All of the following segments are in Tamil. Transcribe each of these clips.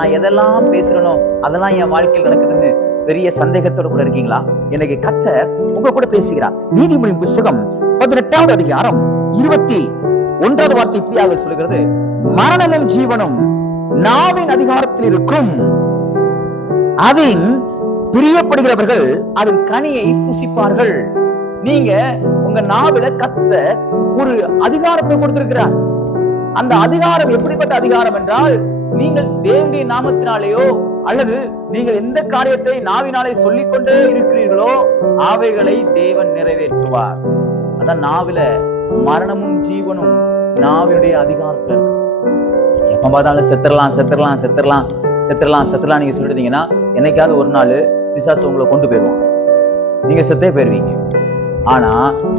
நான் எதெல்லாம் பேசுறேனோ அதெல்லாம் என் வாழ்க்கையில் நடக்குதுன்னு பெரிய சந்தேகத்தோட கூட இருக்கீங்களா? எனக்கு கர்த்தர் உங்க கூட பேசுகிறார். நீதிமொழியின் புத்தகம் 18வது அதிகாரம் 21வது வார்த்தை இப்படியாக சொல்லுகிறது, மரணமும் ஜீவனும் நாவின் அதிகாரத்தில் இருக்கும், அதன் பிரியப்படுகிறவர்கள் அதன் கனியை புசிப்பார்கள். நீங்க உங்க நாவில கர்த்தர் ஒரு அதிகாரத்தை கொடுத்திருக்கிறார். அந்த அதிகாரம் எப்படிப்பட்ட அதிகாரம் என்றால், நீங்கள் தேவனுடைய நாமத்தினாலேயோ அல்லது நீங்கள் எந்த காரியத்தை நாவினாலே சொல்லிக்கொண்டே இருக்கிறீர்களோ அவைகளை தேவன் நிறைவேற்றுவார். அதான் நாவில மரணமும் ஜீவனும் நாவினுடைய அதிகாரத்துல இருக்கு. எப்ப பார்த்தாலும் செத்துறலாம் செத்துறலாம் செத்துறலாம் செத்துறலாம் செத்துறலாம் நீங்க சொல்லிட்டீங்கன்னா என்னைக்காவது ஒரு நாள் பிசாசு உங்களை கொண்டு போயிருவான், நீங்க செத்தே போயிருவீங்க. ஆனா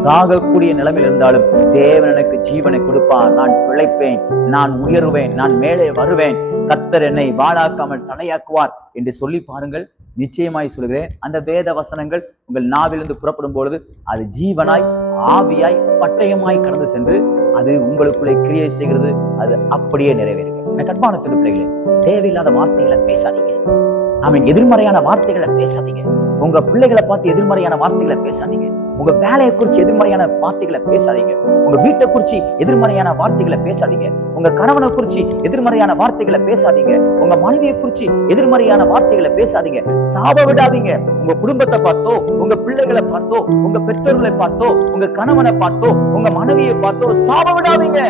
சாகக்கூடிய நிலைமையில் இருந்தாலும் தேவன் எனக்கு ஜீவனை கொடுப்பார், நான் பிழைப்பேன், நான் உயர்வேன், நான் மேலே வருவேன், கர்த்தர் என்னை வாழாக்காமல் தலையாக்குவார் என்று சொல்லி பாருங்கள். நிச்சயமாய் சொல்கிறேன், அந்த வேத வசனங்கள் உங்கள் நாவிலிருந்து புறப்படும் பொழுது அது ஜீவனாய் ஆவியாய் பட்டயமாய் கடந்து சென்று அது உங்களுக்குள்ளே கிரியை செய்கிறது. அது அப்படியே நிறைவேறுகிறது. எனக்கு அன்பான பிள்ளைகளே, தேவையில்லாத வார்த்தைகளை பேசாதீங்க. எதிர்மறையான வார்த்தைகளை பேசாதீங்க. உங்க பிள்ளைகளை பார்த்து எதிர்மறையான வார்த்தைகளை பேசாதீங்க. உங்க வேலையை குறிச்சு எதிர்மறையான வார்த்தைகளை பேசாதீங்க. உங்க வீட்டை குறிச்சு எதிர்மறையான வார்த்தைகளை பேசாதீங்க. உங்க கணவனை குறிச்சு எதிர்மறையான வார்த்தைகளை பேசாதீங்க. உங்க மனைவியை குறிச்சு எதிர்மறையான வார்த்தைகளை பேசாதீங்க. சாப விடாதீங்க. உங்க குடும்பத்தை பார்த்தோ, உங்க பிள்ளைகளை பார்த்தோ, உங்க பெற்றோர்களை பார்த்தோ, உங்க கணவனை பார்த்தோ, உங்க மனைவியை பார்த்தோ சாப விடாதீங்க.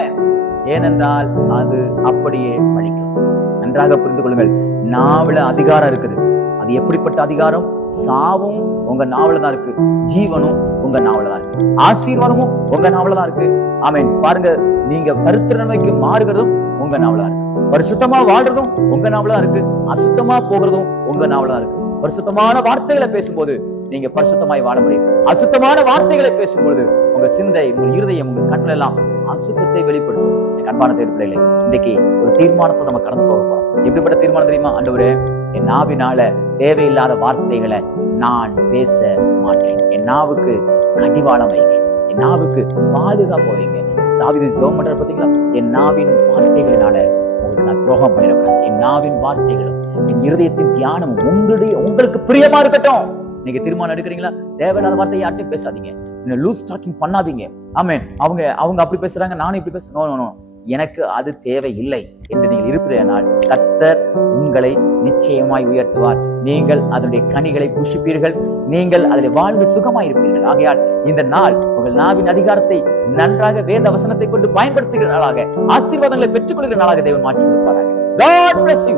ஏனென்றால் அது அப்படியே பலிக்கும். நன்றாக புரிந்து கொள்ளுங்கள். நாவில அதிகாரம் இருக்குது. அது எப்படிப்பட்ட அதிகாரம்? சாவும் உங்க நாவல தான் இருக்கு, ஜீவனும் உங்க நாவல தான் இருக்கு, ஆசீர்வாதமும் உங்க நாவல தான் இருக்கு. ஆமென். பாருங்க, நீங்க தரித்திர நிலைமைக்கு மாறுகிறதும் உங்க நாவல தான் இருக்கு, பரிசுத்தமா வாழ்றதும் உங்க நாவல தான் இருக்கு, அசுத்தமா போகிறதும் உங்க நாவல தான் இருக்கு. பரிசுத்தமான வார்த்தைகளை பேசும்போது நீங்க பரிசுத்தமாய் வாழ முடியும். அசுத்தமான வார்த்தைகளை பேசும்போது உங்க சிந்தை, உங்க இருதயம், உங்க கண்கள் எல்லாம் அசுத்தத்தை வெளிப்படுத்தும். அன்பான தேவ பிள்ளைகளே, இன்னைக்கு ஒரு தீர்மானத்தோட நம்ம கடந்து போக போறோம். எப்படிப்பட்ட தீர்மானம் தெரியுமா? ஆண்டவரே, என் நாவினால தேவையில்லாத வார்த்தைகளை நான் பேச மாட்டேன். என் நாவுக்கு கடிவாளம் வைங்க, என் நாவுக்கு பாதுகாப்பு வைங்க. தாவீது ஜெபம் பண்றாரு பாத்தீங்களா? என் நாவின் வார்த்தைகளினால உங்களுக்கு நான் துரோகம் பண்ணிடக்கூடாது. என் நாவின் வார்த்தைகளும் என் இருதயத்தின் தியானமும் உங்களுக்கு பிரியமா இருக்கட்டும். நீங்க தீர்மானம் எடுக்கிறீங்களா? தேவையில்லாத வார்த்தையை யார்ட்டையும் பேசாதீங்க. லூஸ் டாக்கிங் பண்ணாதீங்க. ஆமென். அவங்க அப்படி பேசுறாங்க, நானும் இப்படி பேசுறேன், நோ, எனக்கு அது தேவையில்லை என்று நீங்கள் இருப்பீர்கள். கர்த்தர் உங்களை நிச்சயமாய் உயர்த்துவார். நீங்கள் அதனுடைய கனிகளை புசிப்பீர்கள். நீங்கள் அதில் வாழ்ந்து சுகமாய் இருப்பீர்கள். ஆகையால் இந்த நாள் உங்கள் நாவின் அதிகாரத்தை நன்றாக வேத வசனத்தை கொண்டு பயன்படுத்துகிற நாளாக, ஆசீர்வாதங்களை பெற்றுக் கொள்கிற நாளாக தேவன் மாற்றி கொடுப்பாராக. God bless you.